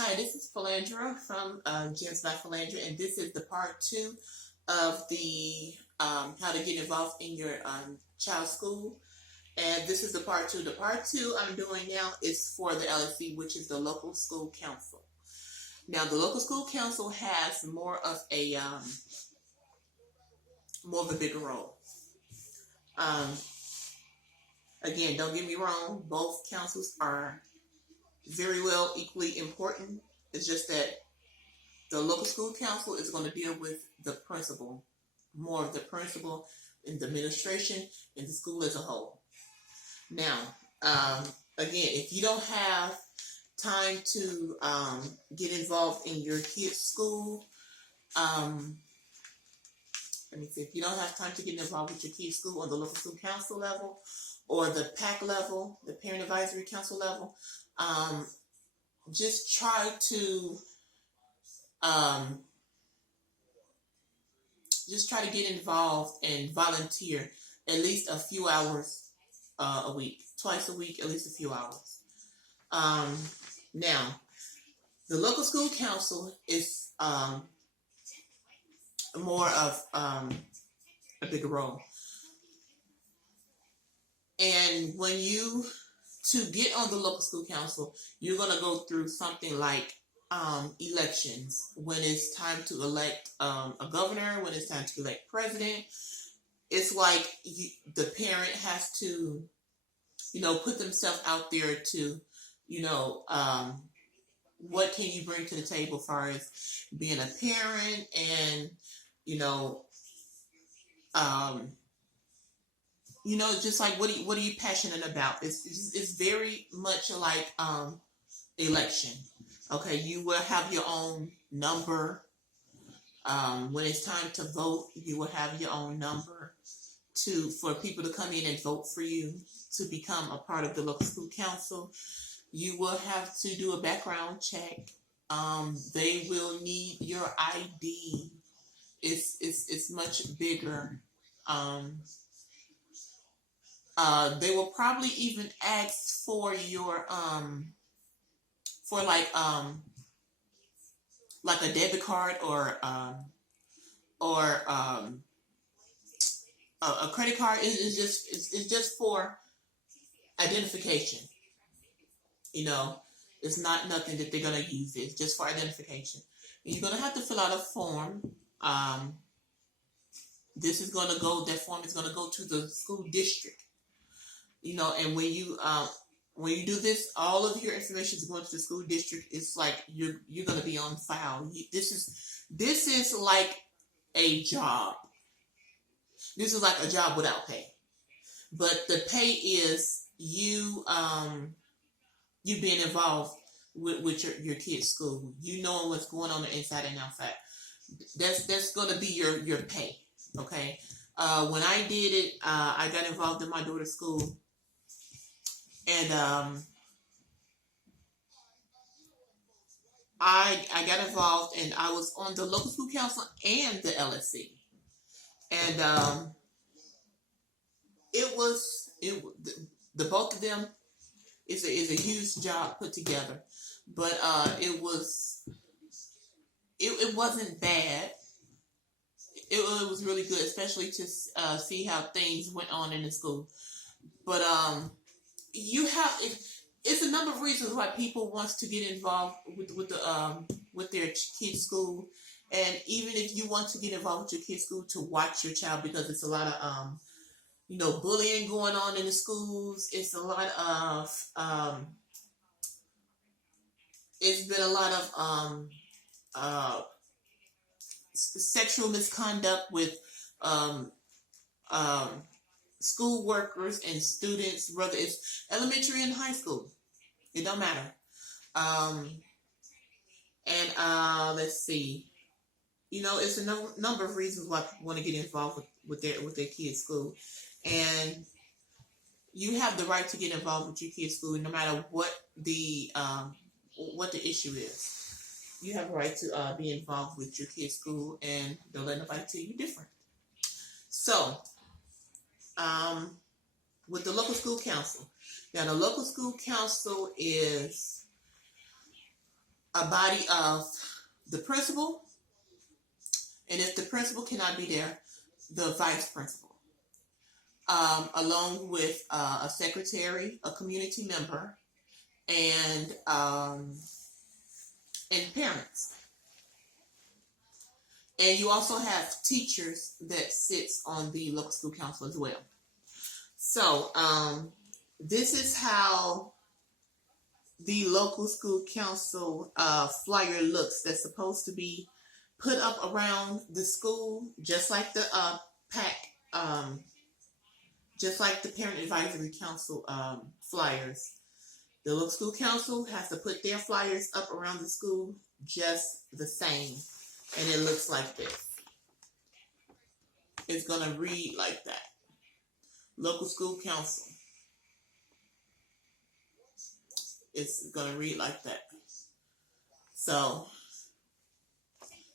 Hi, this is Falandra from Gemz by Falandra, and this is the part 2 of the how to get involved in your child's school. And this is the part 2. The part 2 I'm doing now is for the LSC, which is the local school council. Now, the local school council has more of a bigger role. Again, don't get me wrong; both councils are very well equally important. It's just that the local school council is going to deal with the principal, more of the principal and the administration and the school as a whole. Now, again, if you don't have time to get involved in your kid's school, let me see, if you don't have time to get involved with your kid's school on the local school council level or the PAC level, the parent advisory council level, just try to get involved and volunteer at least a few hours a week, twice a week, at least a few hours. Now, the local school council is more of a bigger role. And when to get on the local school council, you're going to go through something like elections. When it's time to elect a governor, when it's time to elect president, it's like the parent has to, put themselves out there to, what can you bring to the table as far as being a parent and, just like what are you passionate about? It's very much like election. Okay, you will have your own number. When it's time to vote, you will have your own number for people to come in and vote for you to become a part of the local school council. You will have to do a background check. They will need your ID. It's much bigger. They will probably even ask for your like a debit card or a credit card. It's just for identification. It's not nothing that they're gonna use. It's just for identification. And you're gonna have to fill out a form. That form is gonna go to the school district. And when you do this, all of your information is going to the school district. It's like you're going to be on file. This is like a job. This is like a job without pay. But the pay is you being involved with your kid's school. You knowing what's going on the inside and outside. That's going to be your pay. Okay. When I did it, I got involved in my daughter's school. And I got involved, and I was on the local school council and the LSC. And the both of them is a huge job put together. But it wasn't bad. It was really good, especially to see how things went on in the school. But it's a number of reasons why people want to get involved with their kids' school, and even if you want to get involved with your kids' school, to watch your child, because it's a lot of bullying going on in the schools. It's a lot of it's been a lot of sexual misconduct with school workers and students, whether it's elementary and high school. It don't matter. Let's see. It's a number of reasons why people want to get involved with their kids' school. And you have the right to get involved with your kids' school no matter what the issue is. You have a right to be involved with your kids' school, and don't let nobody tell you different. So, with the local school council. Now, the local school council is a body of the principal, and if the principal cannot be there, the vice principal, along with a secretary, a community member, and parents. And you also have teachers that sits on the local school council as well. So this is how the local school council flyer looks. That's supposed to be put up around the school, just like the PAC, just like the Parent Advisory Council flyers. The local school council has to put their flyers up around the school just the same. And it looks like this. It's going to read like that. Local school council. It's going to read like that. So,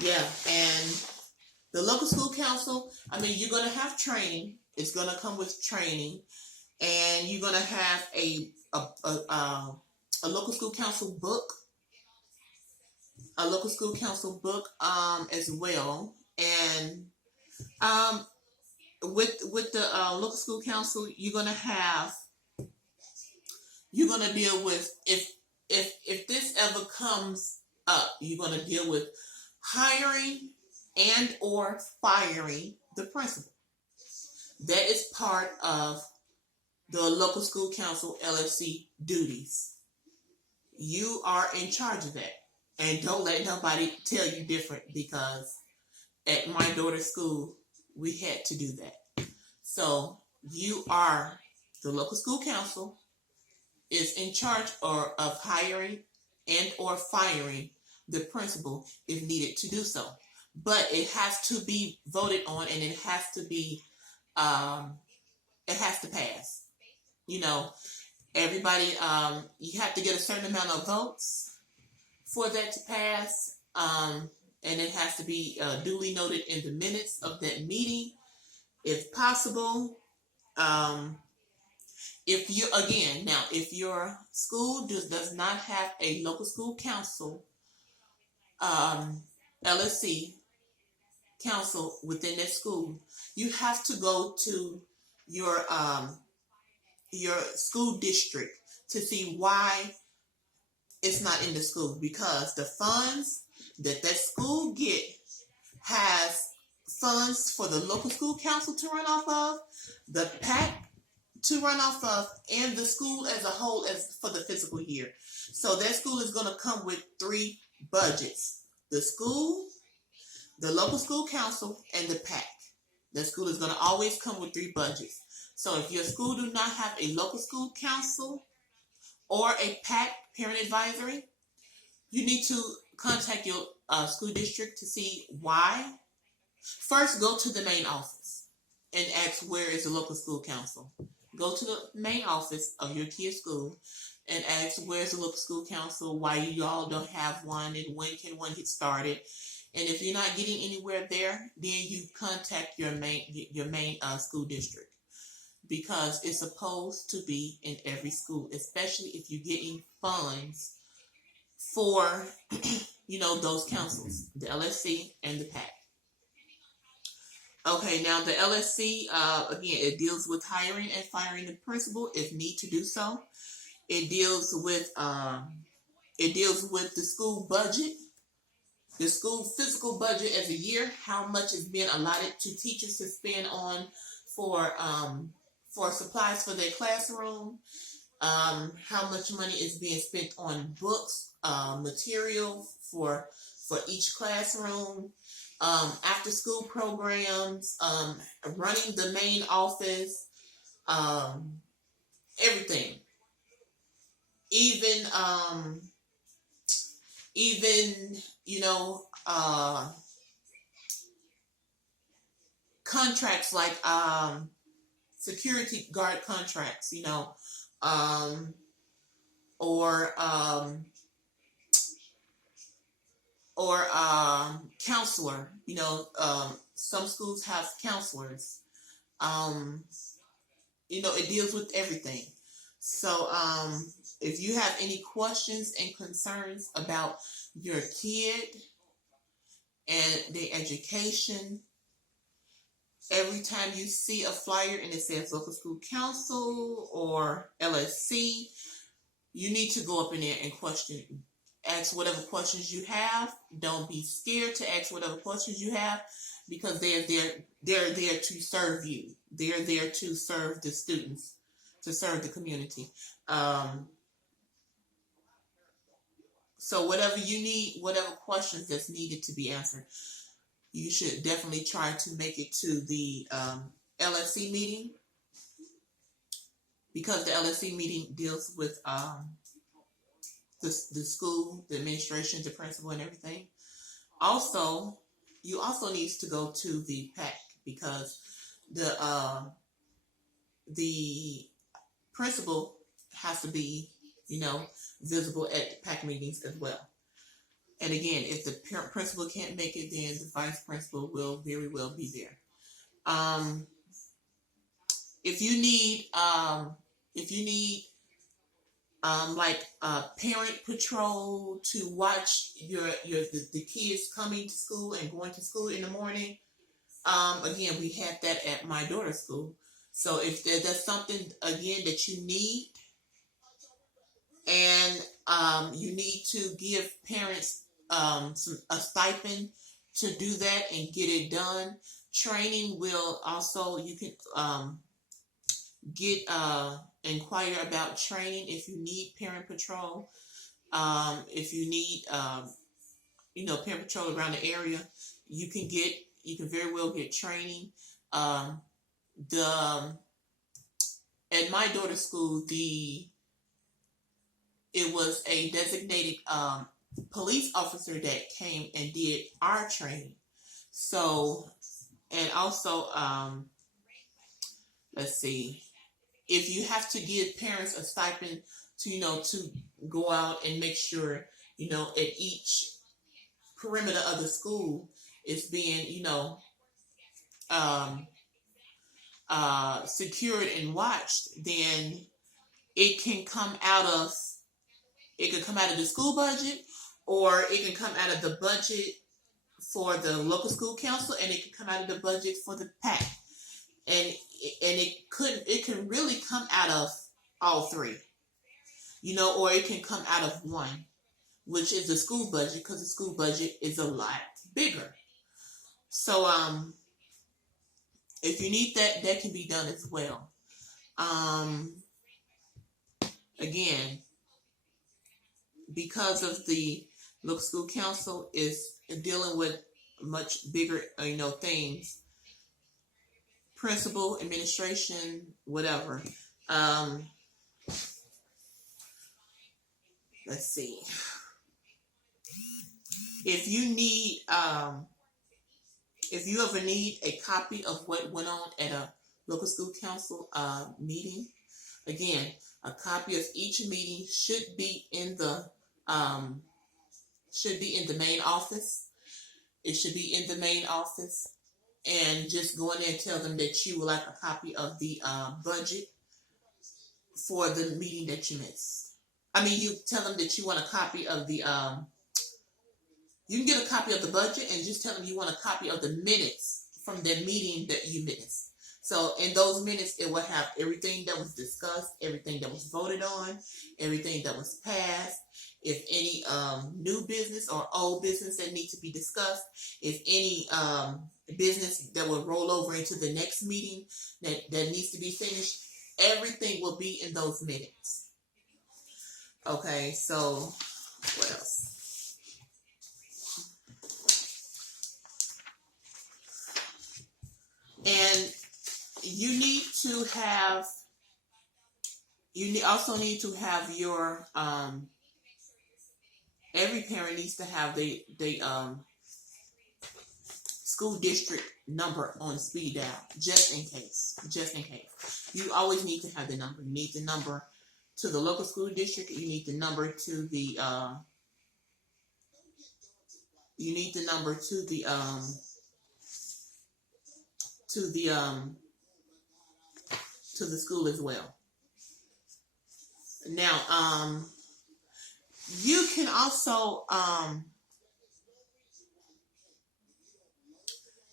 yeah. And the local school council, I mean, you're going to have training. It's going to come with training. And you're going to have a local school council book. A local school council book as well. And with the local school council, you're going to deal with, if this ever comes up, you're going to deal with hiring and or firing the principal. That is part of the local school council LSC duties. You are in charge of that. And don't let nobody tell you different, because at my daughter's school, we had to do that. So you are, the local school council is in charge of hiring and or firing the principal if needed to do so. But it has to be voted on, and it has to be, it has to pass. You know, everybody, you have to get a certain amount of votes for that to pass, and it has to be duly noted in the minutes of that meeting, if possible. If your school does not have a local school council, LSC council within that school, you have to go to your school district to see why it's not in the school, because the funds that school get has funds for the local school council to run off of, the PAC to run off of, and the school as a whole as for the fiscal year. So that school is going to come with 3 budgets: the school, the local school council, and the PAC. The school is going to always come with 3 budgets. So if your school do not have a local school council or a PAC, parent advisory, you need to contact your school district to see why. First, go to the main office and ask, where is the local school council? Go to the main office of your kid's school and ask, where's the local school council? Why you all don't have one, and when can one get started? And if you're not getting anywhere there, then you contact your main school district, because it's supposed to be in every school, especially if you're getting funds for, those councils, the LSC and the PAC. Okay, now the LSC, again, it deals with hiring and firing the principal if need to do so. It deals with the school budget, the school physical budget as a year, how much is being allotted to teachers to spend on for supplies for their classroom, how much money is being spent on books, material for each classroom, after school programs, running the main office, everything. Even contracts like security guard contracts, or counselor. Some schools have counselors. It deals with everything. So if you have any questions and concerns about your kid and their education, every time you see a flyer and it says local school council or LSC, you need to go up in there and ask whatever questions you have. Don't be scared to ask whatever questions you have, because they're there to serve you. They're there to serve the students, to serve the community. So whatever you need, whatever questions that's needed to be answered, you should definitely try to make it to the LSC meeting, because the LSC meeting deals with the school, the administration, the principal, and everything. Also, you also need to go to the PAC, because the principal has to be, visible at PAC meetings as well. And again, if the principal can't make it, then the vice principal will very well be there. If you need like parent patrol to watch the kids coming to school and going to school in the morning, again, we have that at my daughter's school. So if that's something again that you need, and you need to give parents a stipend to do that and get it done. Training will also, you can inquire about training if you need parent patrol. If you need parent patrol around the area, you can very well get training. At my daughter's school, it was a designated police officer that came and did our training. So, and also, let's see, if you have to give parents a stipend to go out and make sure, at each perimeter of the school is being, secured and watched, then it can come out of the school budget, or it can come out of the budget for the local school council, and it can come out of the budget for the PAC. And it can really come out of all three, or it can come out of one, which is the school budget, because the school budget is a lot bigger. So if you need that can be done as well. Again, because of the local school council is dealing with much bigger, things, principal, administration, whatever. Let's see. If you ever need a copy of what went on at a local school council meeting, again, a copy of each meeting should be in the main office. It should be in the main office, and just go in there and tell them that you would like a copy of the budget for the meeting that you missed. You tell them that you want a copy of the you can get a copy of the budget, and just tell them you want a copy of the minutes from the meeting that you missed. So in those minutes, it will have everything that was discussed, everything that was voted on, everything that was passed, if any new business or old business that needs to be discussed, if any business that will roll over into the next meeting that needs to be finished, everything will be in those minutes. Okay, so what else? And you also need to have your every parent needs to have the school district number on speed dial, just in case. You always need to have the number. You need the number to the local school district. You need the number to the to the school as well. Now, you can also,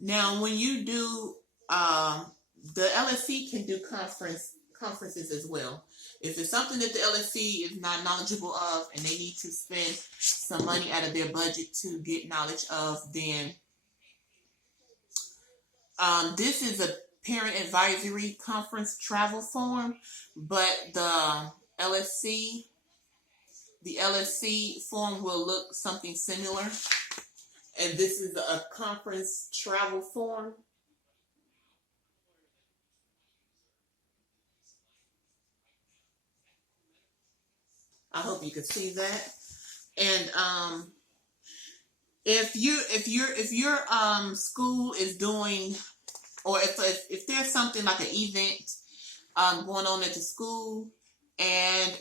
now when you do, the LSC can do conferences as well. If it's something that the LSC is not knowledgeable of and they need to spend some money out of their budget to get knowledge of, then this is a parent advisory conference travel form, but the LSC form will look something similar. And this is a conference travel form. I hope you can see that. And if your school is doing, or if there's something like an event going on at the school, and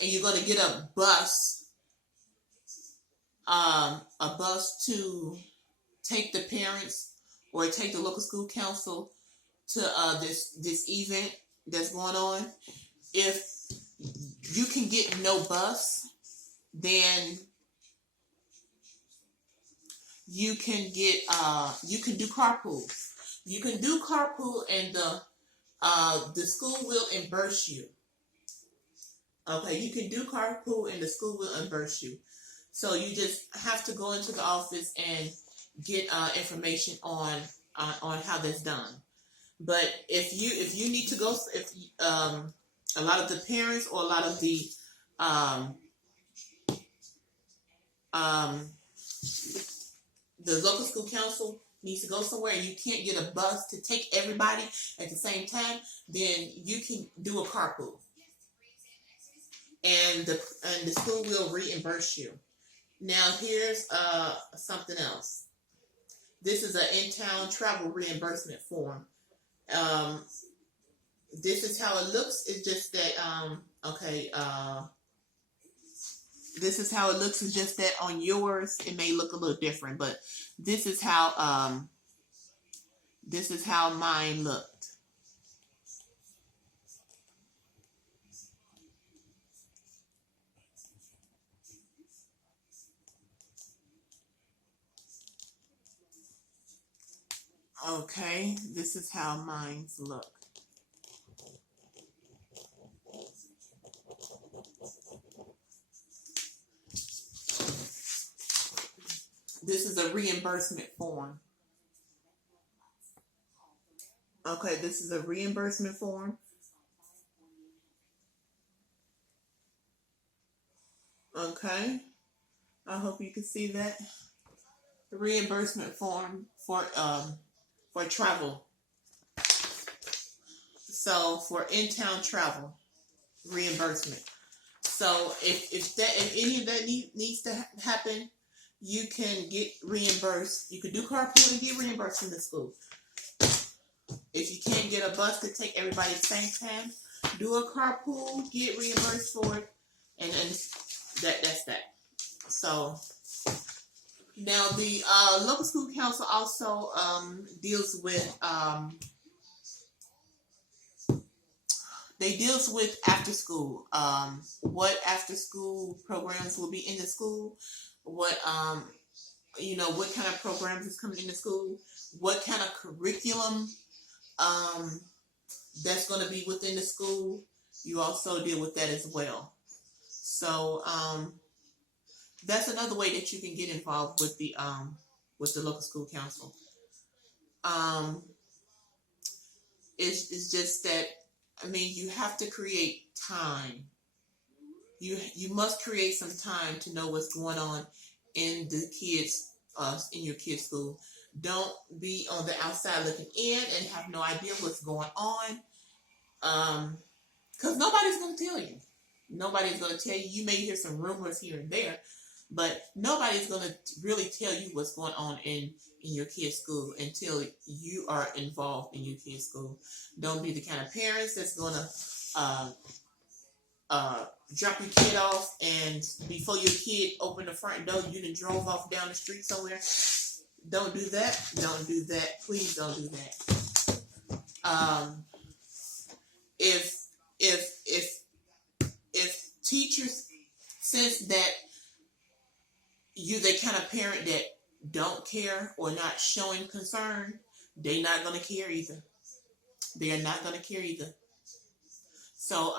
you're going to get a bus to take the parents or take the local school council to this event that's going on. If you can get no bus, then you can get you can do carpool. You can do carpool, and the school will reimburse you. Okay, you can do carpool and the school will reimburse you. So you just have to go into the office and get information on how that's done. But if you need to go, if a lot of the parents or a lot of the local school council needs to go somewhere and you can't get a bus to take everybody at the same time, then you can do a carpool, and the school will reimburse you. Now here's something else. This is an in-town travel reimbursement form. This is how it looks. It's just that this is how it looks. It's just that on yours it may look a little different, but this is how mine looked. Okay, this is how mine look. This is a reimbursement form. Okay, this is a reimbursement form. Okay, I hope you can see that. The reimbursement form for travel. So for in-town travel reimbursement. So if any of that needs to happen, you can get reimbursed. You can do carpool and get reimbursed from the school. If you can't get a bus to take everybody at the same time, do a carpool, get reimbursed for it, and that's that. So now the local school council also deals with after school. What after school programs will be in the school? What what kind of programs is coming in the school? What kind of curriculum that's going to be within the school? You also deal with that as well. So that's another way that you can get involved with the local school council. It's just that, you have to create time. You must create some time to know what's going on in the kids in your kids' school. Don't be on the outside looking in and have no idea what's going on, because nobody's going to tell you. Nobody's going to tell you. You may hear some rumors here and there, but nobody's going to really tell you what's going on in your kid's school until you are involved in your kid's school. Don't be the kind of parents that's going to drop your kid off, and before your kid opened the front door, you done drove off down the street somewhere. Don't do that. Don't do that. Please don't do that. If if teachers sense that you're the kind of parent that don't care or not showing concern, they're not going to care either. They are not going to care either. So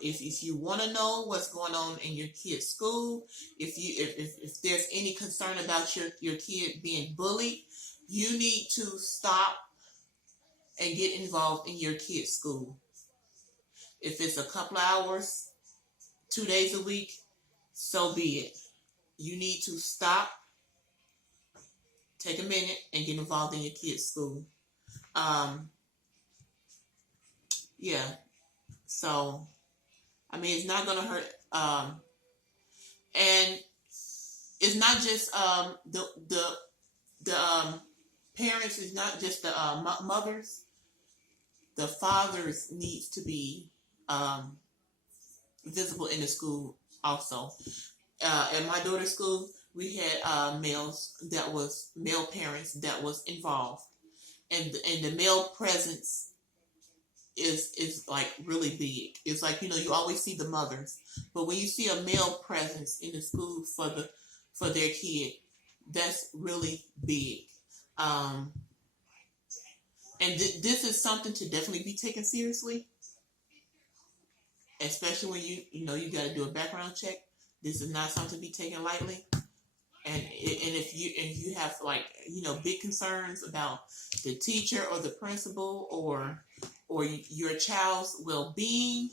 if you want to know what's going on in your kid's school, if there's any concern about your kid being bullied, you need to stop and get involved in your kid's school. If it's a couple of hours, 2 days a week, so be it. You need to stop, take a minute, and get involved in your kid's school. Yeah. So, I mean, it's not gonna hurt. And it's not just the parents. It's not just the mothers. The fathers needs to be visible in the school also. At my daughter's school, we had male parents that was involved, and the male presence is like really big. It's like, you always see the mothers, but when you see a male presence in the school for their kid, that's really big. And this is something to definitely be taken seriously, especially when you got to do a background check. This is not something to be taken lightly. And if you have big concerns about the teacher or the principal or your child's well-being,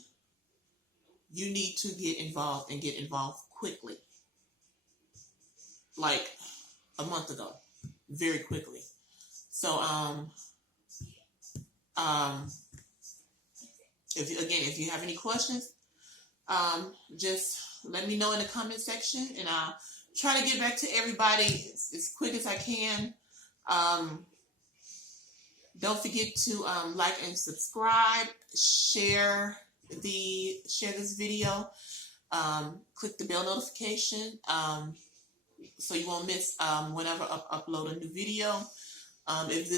you need to get involved and get involved quickly. Like a month ago, very quickly. So if you have any questions, just let me know in the comment section, and I'll try to get back to everybody as quick as I can. Don't forget to like and subscribe, share this video, click the bell notification so you won't miss whenever I upload a new video. If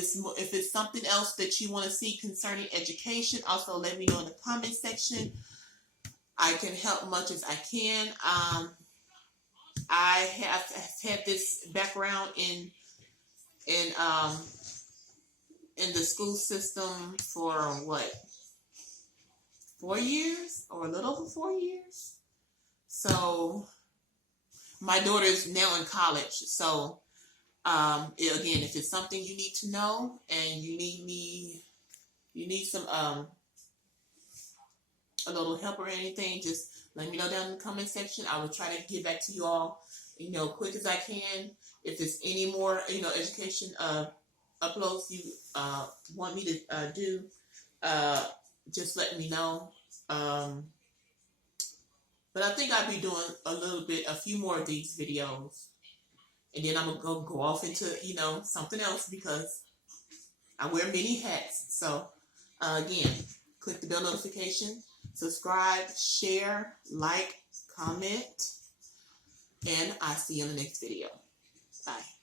it's something else that you want to see concerning education, also let me know in the comment section. I can help much as I can. I have had this background in the school system for 4 years or a little over 4 years. So my daughter is now in college. So again, if it's something you need to know and you need some a little help or anything, just let me know down in the comment section. I will try to get back to you all, quick as I can. If there's any more, education uploads you want me to do, just let me know. But I think I'll be doing a few more of these videos, and then I'm gonna go off into something else because I wear many hats. So again, click the bell notification, subscribe, share, like, comment, and I'll see you in the next video. Bye.